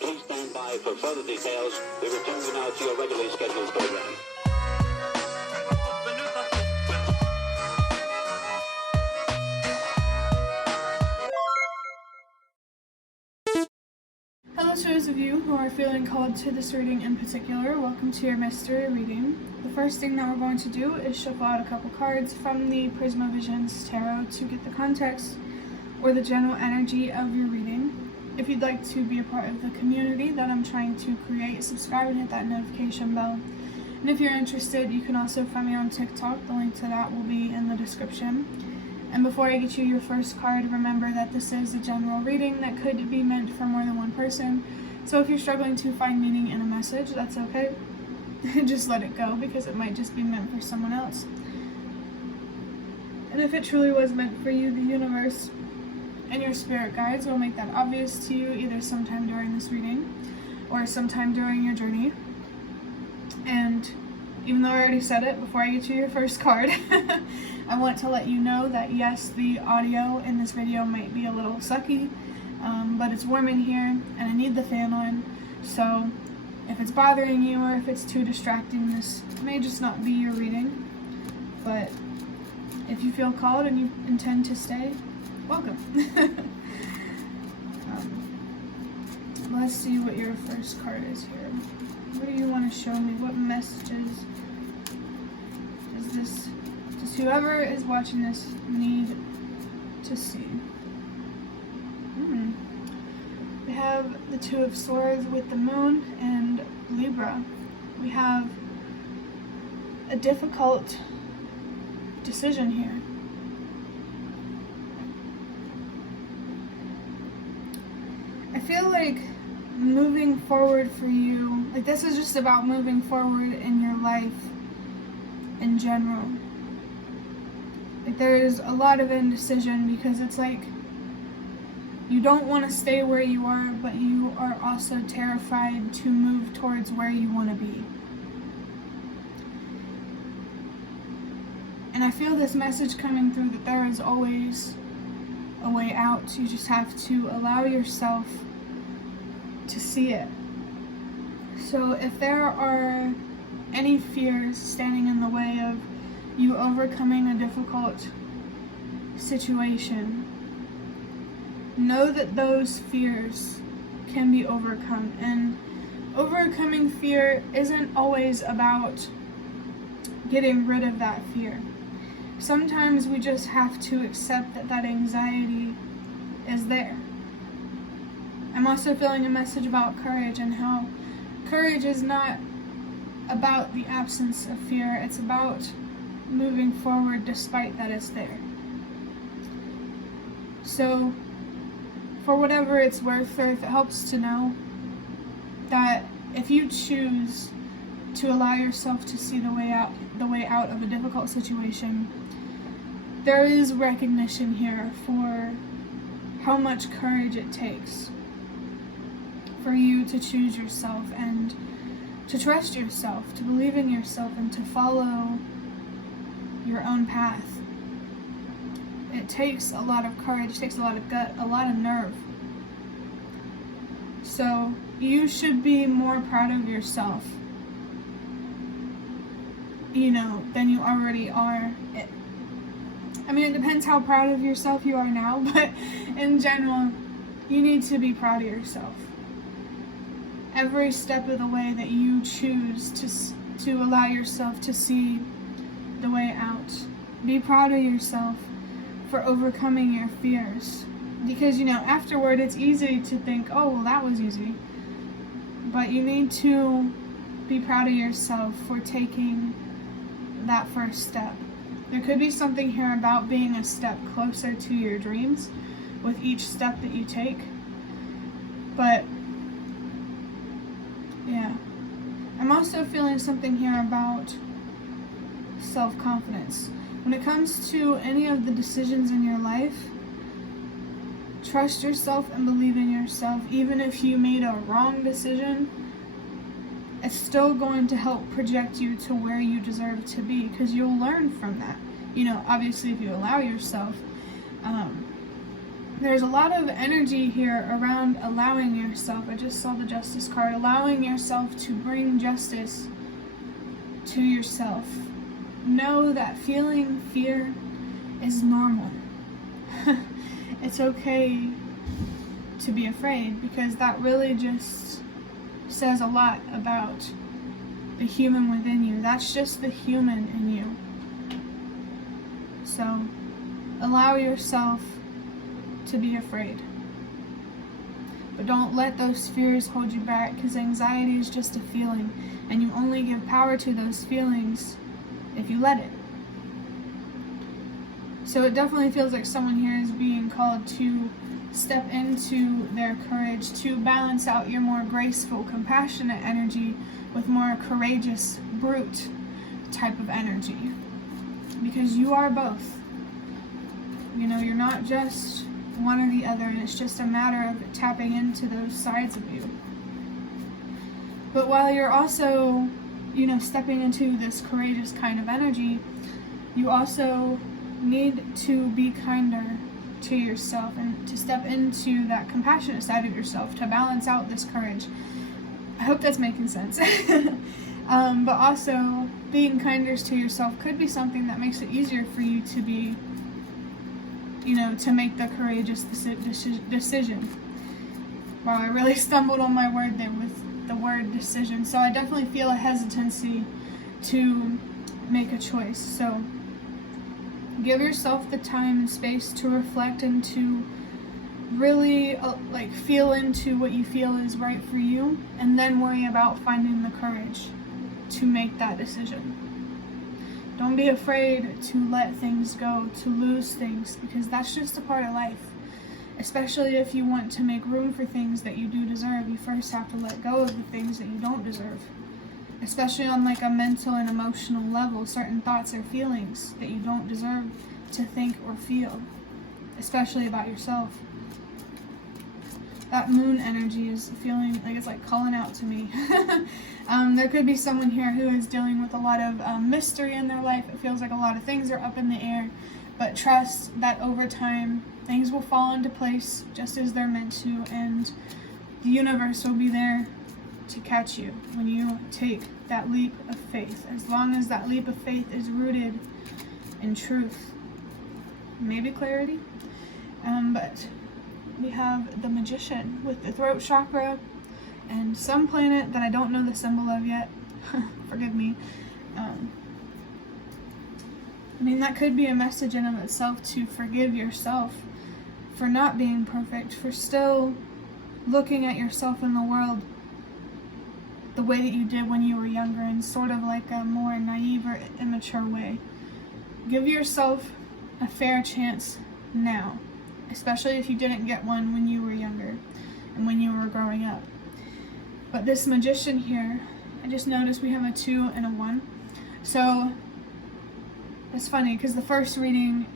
Please stand by for further details. We return you now to your regularly scheduled program. Hello to those of you who are feeling called to this reading in particular. Welcome to your mystery reading. The first thing that we're going to do is shuffle out a couple cards from the Prismavisions Tarot to get the context or the general energy of your reading. If you'd like to be a part of the community that I'm trying to create, subscribe and hit that notification bell. And if you're interested, you can also find me on TikTok. The link to that will be in the description. And before I get you your first card, remember that this is a general reading that could be meant for more than one person. So if you're struggling to find meaning in a message, that's okay. Just let it go, because it might just be meant for someone else. And if it truly was meant for you, the universe and your spirit guides will make that obvious to you either sometime during this reading or sometime during your journey. And even though I already said it before I get you your first card, I want to let you know that yes, the audio in this video might be a little sucky, but it's warm in here and I need the fan on. So if it's bothering you or if it's too distracting, this may just not be your reading. But if you feel called and you intend to stay, welcome. Let's see what your first card is here. What do you want to show me? What messages does whoever is watching this need to see? We have the Two of Swords with the Moon and Libra. We have a difficult decision here. I feel like moving forward for you, like this is just about moving forward in your life in general. Like there's a lot of indecision because it's like you don't want to stay where you are, but you are also terrified to move towards where you want to be. And I feel this message coming through that there is always a way out. You just have to allow yourself to see it. So if there are any fears standing in the way of you overcoming a difficult situation, know that those fears can be overcome. And overcoming fear isn't always about getting rid of that fear. Sometimes we just have to accept that that anxiety is there. I'm also feeling a message about courage and how courage is not about the absence of fear. It's about moving forward despite that it's there. So, for whatever it's worth, or if it helps to know that if you choose to allow yourself to see the way out of a difficult situation, there is recognition here for how much courage it takes for you to choose yourself and to trust yourself, to believe in yourself, and to follow your own path. It takes a lot of courage, it takes a lot of gut, a lot of nerve. So you should be more proud of yourself, than you already are. It depends how proud of yourself you are now, but in general, you need to be proud of yourself. Every step of the way that you choose to allow yourself to see the way out. Be proud of yourself for overcoming your fears. Because, afterward it's easy to think, oh, well, that was easy. But you need to be proud of yourself for taking that first step. There could be something here about being a step closer to your dreams with each step that you take. But, yeah. I'm also feeling something here about self-confidence. When it comes to any of the decisions in your life, trust yourself and believe in yourself. Even if you made a wrong decision, it's still going to help project you to where you deserve to be, because you'll learn from that. Obviously if you allow yourself. there's a lot of energy here around allowing yourself. I just saw the Justice card. Allowing yourself to bring justice to yourself. Know that feeling fear is normal. It's okay to be afraid, because that really just says a lot about the human within you. That's just the human in you. So allow yourself to be afraid. But don't let those fears hold you back, because anxiety is just a feeling, and you only give power to those feelings if you let it. So it definitely feels like someone here is being called to step into their courage, to balance out your more graceful, compassionate energy with more courageous, brute type of energy. Because you are both. You know, you're not just one or the other, and it's just a matter of tapping into those sides of you. But while you're also, you know, stepping into this courageous kind of energy, you also need to be kinder to yourself and to step into that compassionate side of yourself to balance out this courage. I hope that's making sense. But also, being kinder to yourself could be something that makes it easier for you to be, you know, to make the courageous decision. Wow, I really stumbled on my word there with the word decision. So I definitely feel a hesitancy to make a choice. So give yourself the time and space to reflect and to really feel into what you feel is right for you, and then worry about finding the courage to make that decision. Don't be afraid to let things go, to lose things, because that's just a part of life. Especially if you want to make room for things that you do deserve, you first have to let go of the things that you don't deserve. Especially on like a mental and emotional level, certain thoughts or feelings that you don't deserve to think or feel, especially about yourself. That moon energy is feeling like it's like calling out to me. There could be someone here who is dealing with a lot of mystery in their life. It feels like a lot of things are up in the air, but trust that over time things will fall into place just as they're meant to, and the universe will be there to catch you when you take that leap of faith, as long as that leap of faith is rooted in truth, maybe clarity. But we have the Magician with the throat chakra and some planet that I don't know the symbol of yet. Forgive me. I mean, that could be a message in of itself, to forgive yourself for not being perfect, for still looking at yourself in the world the way that you did when you were younger, in sort of like a more naive or immature way. Give yourself a fair chance now, especially if you didn't get one when you were younger and when you were growing up. But this Magician here, I just noticed we have a 2 and a 1. So it's funny because the first reading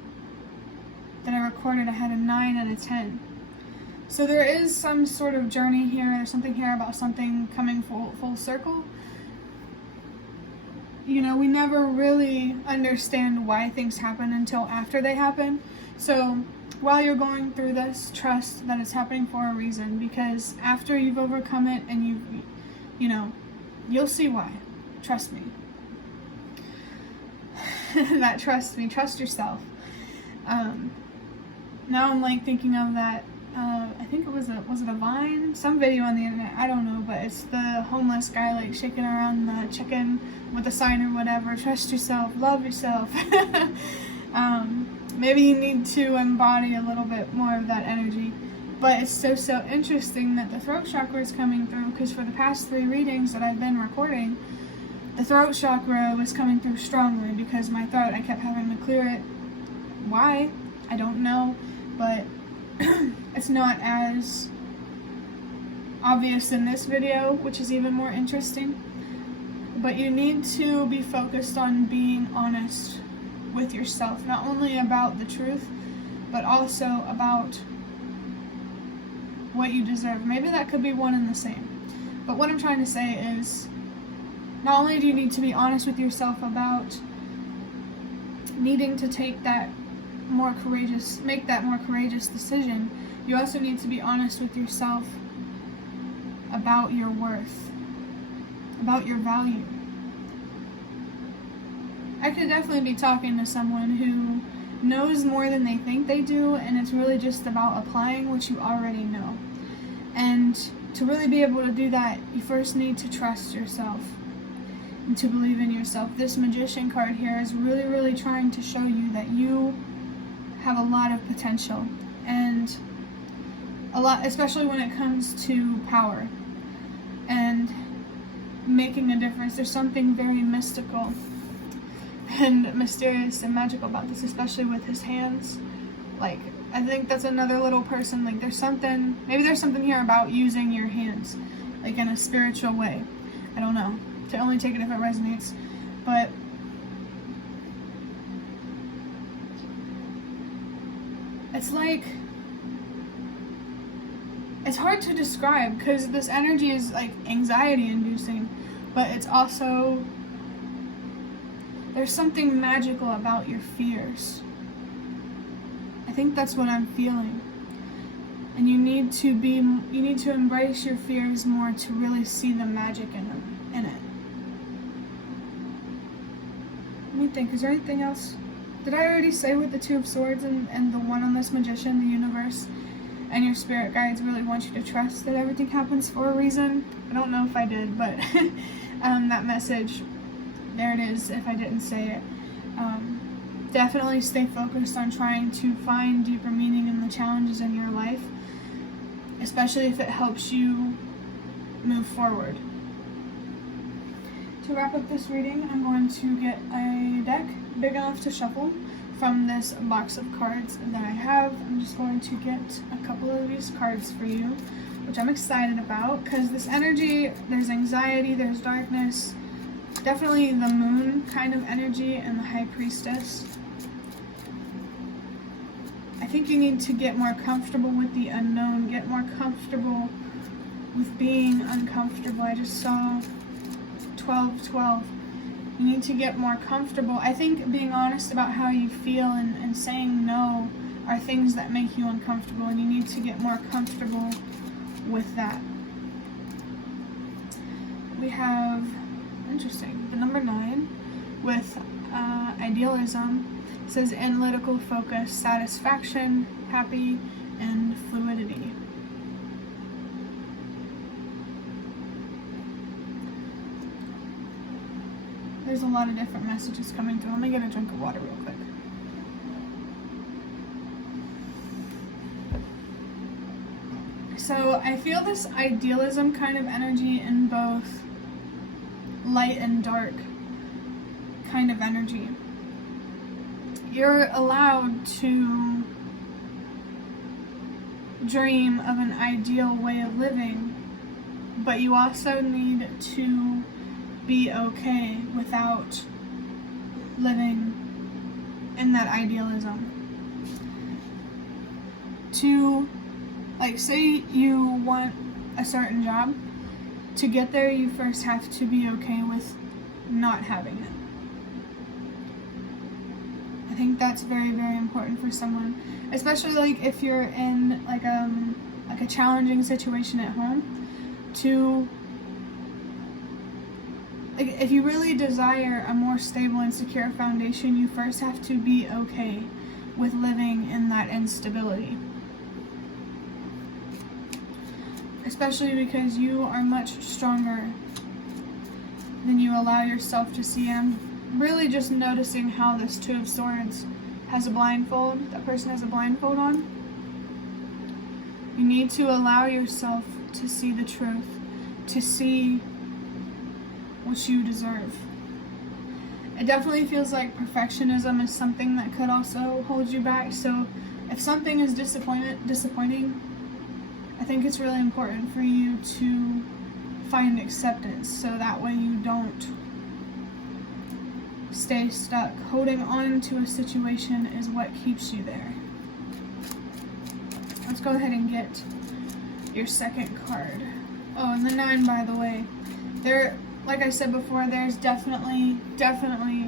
that I recorded, I had a 9 and a 10. So there is some sort of journey here. There's something here about something coming full circle. You know, we never really understand why things happen until after they happen. So while you're going through this, trust that it's happening for a reason, because after you've overcome it and you'll see why. Trust me. That trust me. Trust yourself. Now I'm like thinking of that. I think was it a Vine? Some video on the internet, I don't know, but it's the homeless guy like shaking around the chicken with a sign or whatever. Trust yourself, love yourself. Maybe you need to embody a little bit more of that energy. But it's so interesting that the throat chakra is coming through, because for the past 3 readings that I've been recording, the throat chakra was coming through strongly because my throat, I kept having to clear it. Why? I don't know, but it's not as obvious in this video, which is even more interesting. But you need to be focused on being honest with yourself, not only about the truth, but also about what you deserve. Maybe that could be one and the same. But what I'm trying to say is, not only do you need to be honest with yourself about needing to take that make that more courageous decision, you also need to be honest with yourself about your worth, about your value. I could definitely be talking to someone who knows more than they think they do, and it's really just about applying what you already know. And to really be able to do that, you first need to trust yourself and to believe in yourself. This Magician card here is really, really trying to show you that you have a lot of potential, and a lot, especially when it comes to power and making a difference. There's something very mystical and mysterious and magical about this, especially with his hands. Like, I think that's another little person. Like, maybe there's something here about using your hands, like in a spiritual way. I don't know. To only take it if it resonates. But it's like, it's hard to describe because this energy is like anxiety inducing, but it's also, there's something magical about your fears. I think that's what I'm feeling. And you need to embrace your fears more to really see the magic in it. Let me think, is there anything else? Did I already say with the Two of Swords and the one on this Magician, the universe and your spirit guides really want you to trust that everything happens for a reason? I don't know if I did, but that message, there it is if I didn't say it. Definitely stay focused on trying to find deeper meaning in the challenges in your life, especially if it helps you move forward. To wrap up this reading, I'm going to get a deck big enough to shuffle from this box of cards that I have. I'm just going to get a couple of these cards for you, which I'm excited about, because this energy, there's anxiety, there's darkness, definitely the moon kind of energy, and the High Priestess. I think you need to get more comfortable with the unknown, get more comfortable with being uncomfortable. I just saw 12. You need to get more comfortable. I think being honest about how you feel and saying no are things that make you uncomfortable, and you need to get more comfortable with that. We have, interesting, the number 9 with idealism. It says analytical focus, satisfaction, happy, and fluidity. There's a lot of different messages coming through. Let me get a drink of water real quick. So I feel this idealism kind of energy in both light and dark kind of energy. You're allowed to dream of an ideal way of living, but you also need to be okay without living in that idealism. To, like, say you want a certain job, to get there you first have to be okay with not having it. I think that's very, very important for someone, especially like if you're in like a challenging situation at home. To, like, if you really desire a more stable and secure foundation, you first have to be okay with living in that instability. Especially because you are much stronger than you allow yourself to see. I'm really just noticing how this Two of Swords has a blindfold. That person has a blindfold on. You need to allow yourself to see the truth, to see what you deserve. It definitely feels like perfectionism is something that could also hold you back. So if something is disappointing, I think it's really important for you to find acceptance, so that way you don't stay stuck. Holding on to a situation is what keeps you there. Let's go ahead and get your second card. Oh, and the 9, by the way. There, like I said before, there's definitely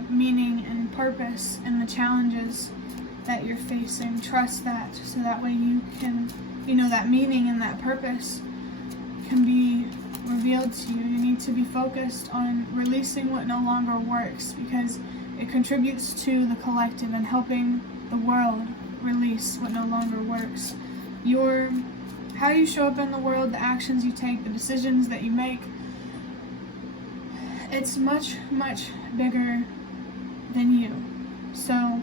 meaning and purpose in the challenges that you're facing. Trust that, so that way you can, that meaning and that purpose can be revealed to you. You need to be focused on releasing what no longer works, because it contributes to the collective and helping the world release what no longer works. How you show up in the world, the actions you take, the decisions that you make, it's much, much bigger than you. So,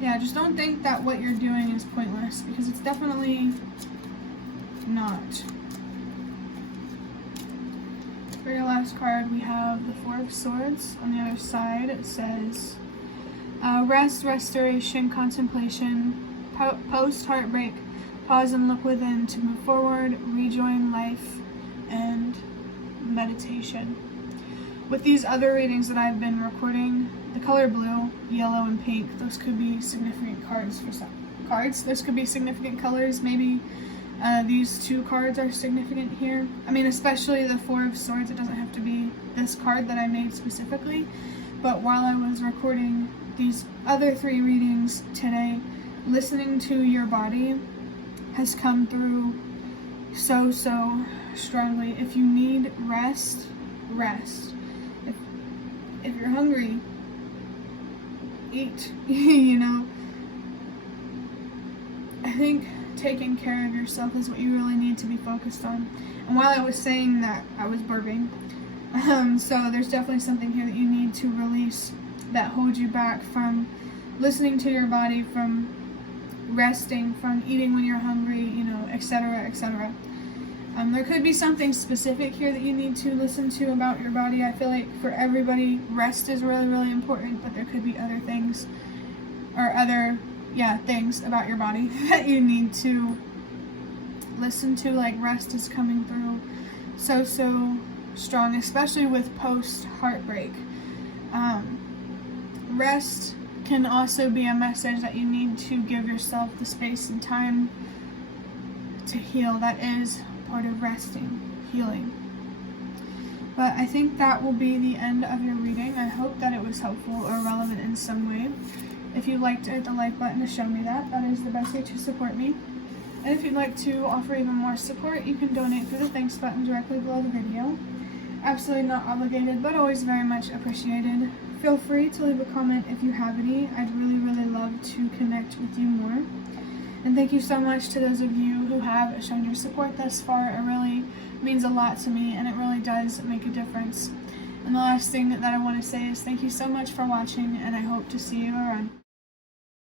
yeah, just don't think that what you're doing is pointless, because it's definitely not. For your last card, we have the Four of Swords. On the other side, it says rest, restoration, contemplation, post-heartbreak, pause and look within to move forward, rejoin life, and meditation. With these other readings that I've been recording, the color blue, yellow, and pink, those could be significant cards for some cards. Those could be significant colors. Maybe these two cards are significant here. I mean, especially the Four of Swords. It doesn't have to be this card that I made specifically. But while I was recording these other three readings today, listening to your body has come through so strongly. If you need rest, rest. If you're hungry, eat. I think taking care of yourself is what you really need to be focused on. And while I was saying that, I was burping. So there's definitely something here that you need to release that holds you back from listening to your body, from resting, from eating when you're hungry, etc., etc. There could be something specific here that you need to listen to about your body. I feel like for everybody, rest is really, really important, but there could be other things, or things about your body that you need to listen to. Like, rest is coming through so strong, especially with post-heartbreak. Rest can also be a message that you need to give yourself the space and time to heal. That is part of resting, healing. But I think that will be the end of your reading. I hope that it was helpful or relevant in some way. If you liked it, hit the like button to show me that. That is the best way to support me. And if you'd like to offer even more support, you can donate through the thanks button directly below the video. Absolutely not obligated, but always very much appreciated. Feel free to leave a comment if you have any. I'd really, really love to connect with you more. And thank you so much to those of you who have shown your support thus far. It really means a lot to me, and it really does make a difference. And the last thing that I want to say is thank you so much for watching, and I hope to see you around.